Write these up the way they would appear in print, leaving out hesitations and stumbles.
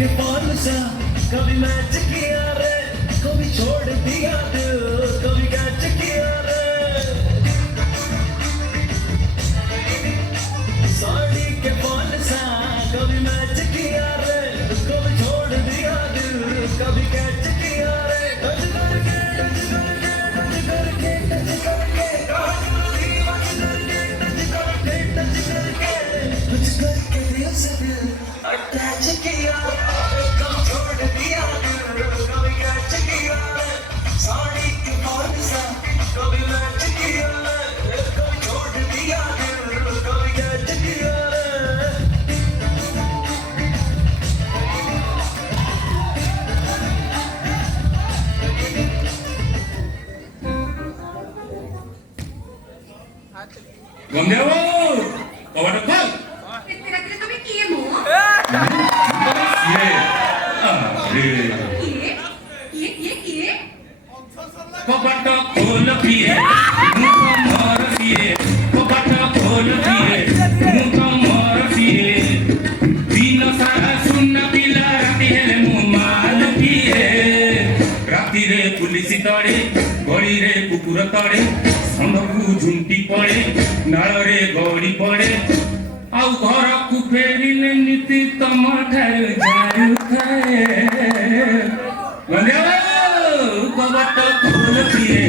के पान सा कभी मैच किया रे, कभी छोड़ दिया दिल, कभी कैच किया रे। साड़ी के पान सा कभी मैच किया रे, कभी छोड़ दिया दिल, कभी कैच किया रे। टच करके टच करके टच करके टच करके टच करके दिल से दिल अटैच किया, कभी छोड़ दिया दिल, कभी कैच किया रे। साड़ी के पान सा कभी मैच किया रे, कभी छोड़ दिया दिल, कभी कैच किया रे। Gondevo, kawan dekat. Kira-kira kami kiye mo? Ye, Kiye? Kopata kola piye, muka mara piye. Kopata kola piye, muka mara piye. Dino sara sunna pila rati hele mumal piye. Rati re pulisi tare, gori re kukura tare. Sandhaku झुंटी पड़े, नाल रे गौरी पड़े, आउ घर को फेरिले नीति तमाठार जायु खाए। गंदेव कबट खोल पिए,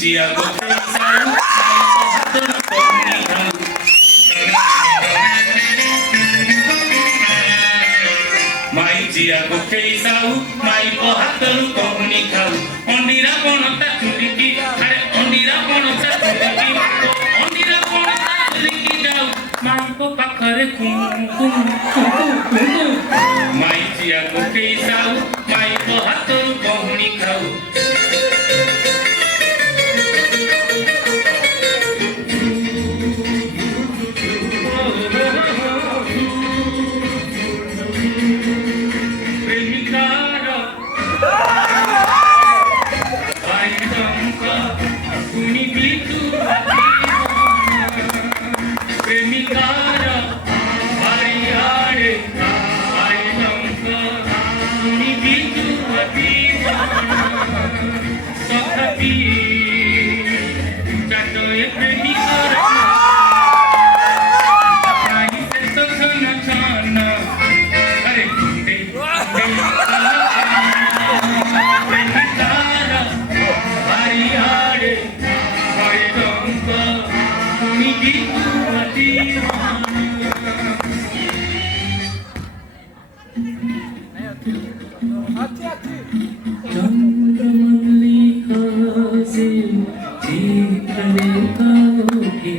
Cia go pensau, hatur koni kau. Mai cia go pensau, mai ko hatur koni kau. Ondira ponota chutiki, are ondira ponota chutiki, ondira ponota chutiki jau. Mai ko pakhare kum kum kum kum. Mai cia go pensau, mai ko hatur koni kau. Premikara, Maria. তুমি বিদ্যুৎী চন্দ্রমল্লিকা সে চিত্রলেখা ওকে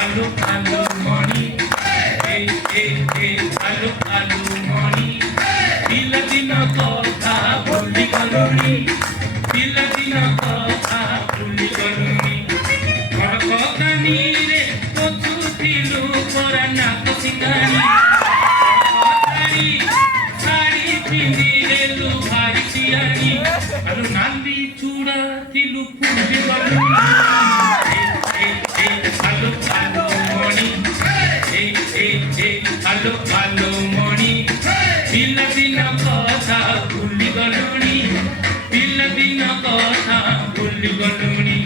আলু আলু মণি আলু আলু মণি দিন কথা ভুলি গলুনি দিন কথা ভুলি গলুনি খড়কানি রে কচুতিলু পরা নাক সিঙ্গানি শাড়ি পিঁধি এলু ভারি চিয়ানি আলু নান্দি চূড়া তিলু ফুলি গলুনি আলু আলু মণি আলু আলু মণি দিন কথা ভুলি গলুনি দিন কথা ভুলি গলুনি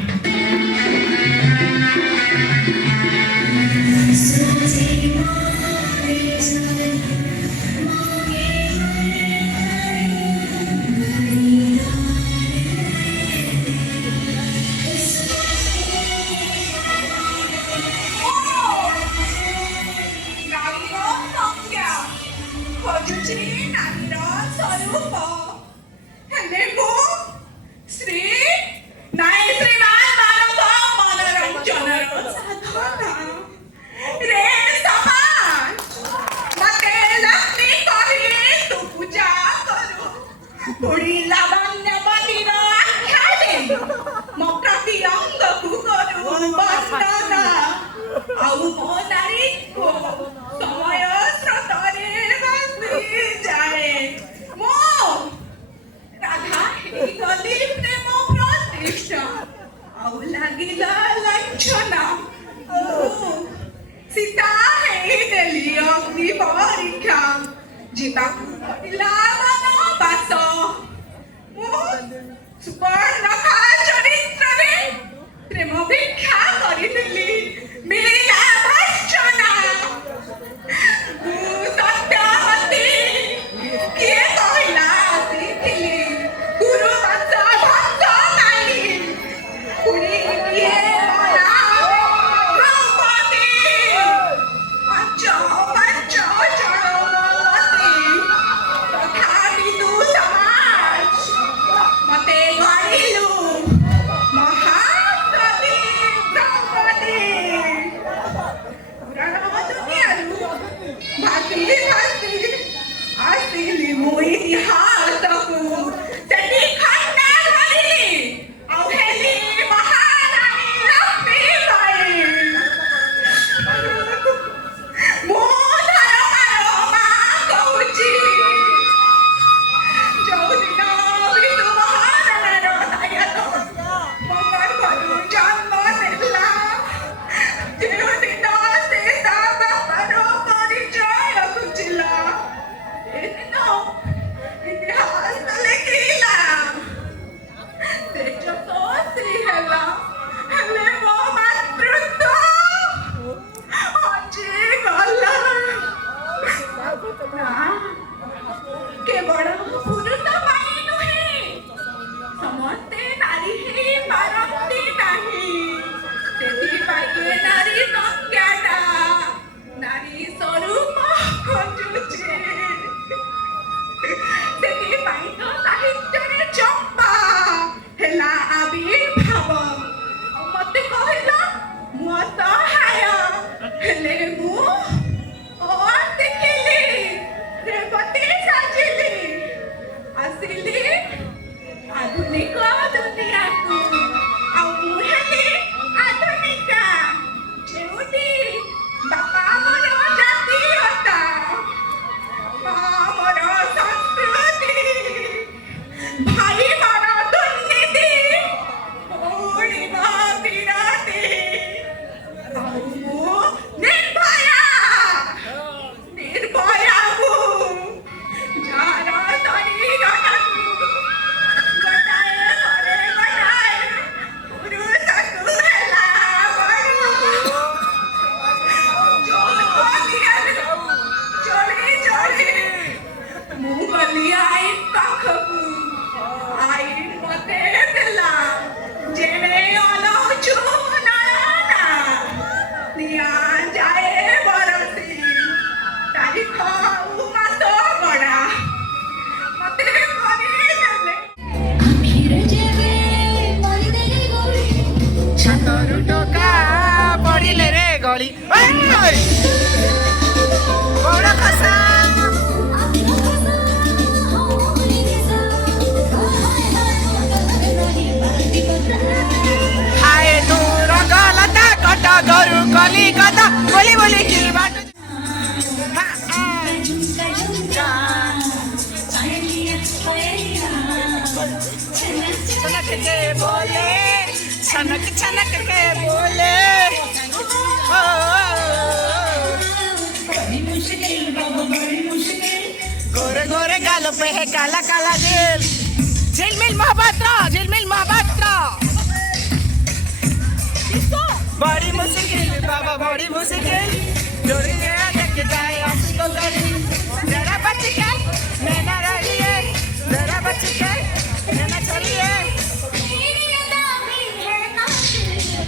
Sita Hedeli of the Borika, Jitaku Lavano Basso, Suparna Charitrane, Tremovika Koridili, Milia Bashana, Satyavati, Kiekoila, Sitili, Guru Basa Basa Mali, Puri আইন পাখবু আইন মতে দিলাম জেনে আলোচনা না নিয়া যায় বরসি তারিখ উমাত গড়া মতে করে গেলে ଛାତରୁ ଟୋକା ପଡ଼ିଲେ ରେ ଗଳି ବଡ଼ ଖସା ଆଏ ଦୂର ଗଲତା କଟ ଗରୁ କଲି କଥା ବୋଲି ବୋଲି କି ବାଟୁ छनक के बोले छनक छनक के बोले गोरे गोरे गालों पे है काला काला दिल झिलमिल महापात्रा बड़ी मुश्किल बाबा बड़ी मुश्किल जोड़ी देख जाए आपको करी जरा बच के नैना रहिए जरा बच के नैना चलिए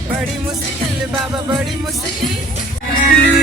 बड़ी मुश्किल बाबा बड़ी मुश्किल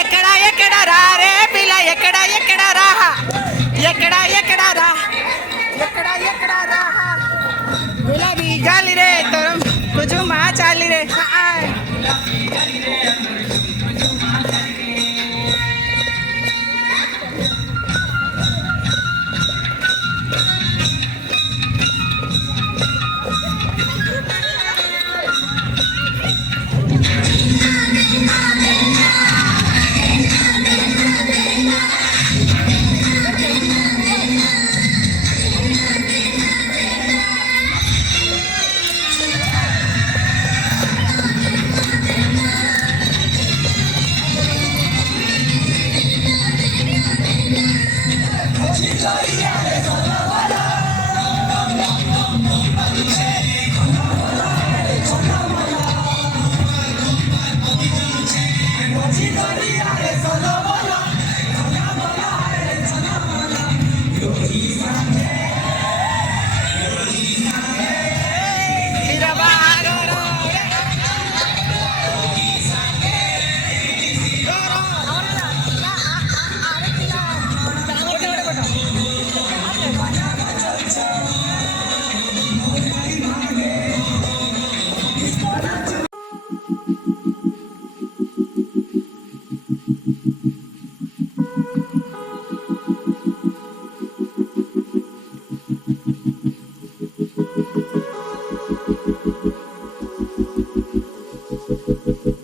ఎక్కడా ఎక్కడా రారే పిల్ల ఎక్కడా ఎక్కడా రాహా ఎక్కడా ఎక్కడా రా ఎక్కడా ఎక్కడా రాహా గులాబీ గాలి రే తరం కుజు మా చాలి రే Thank you.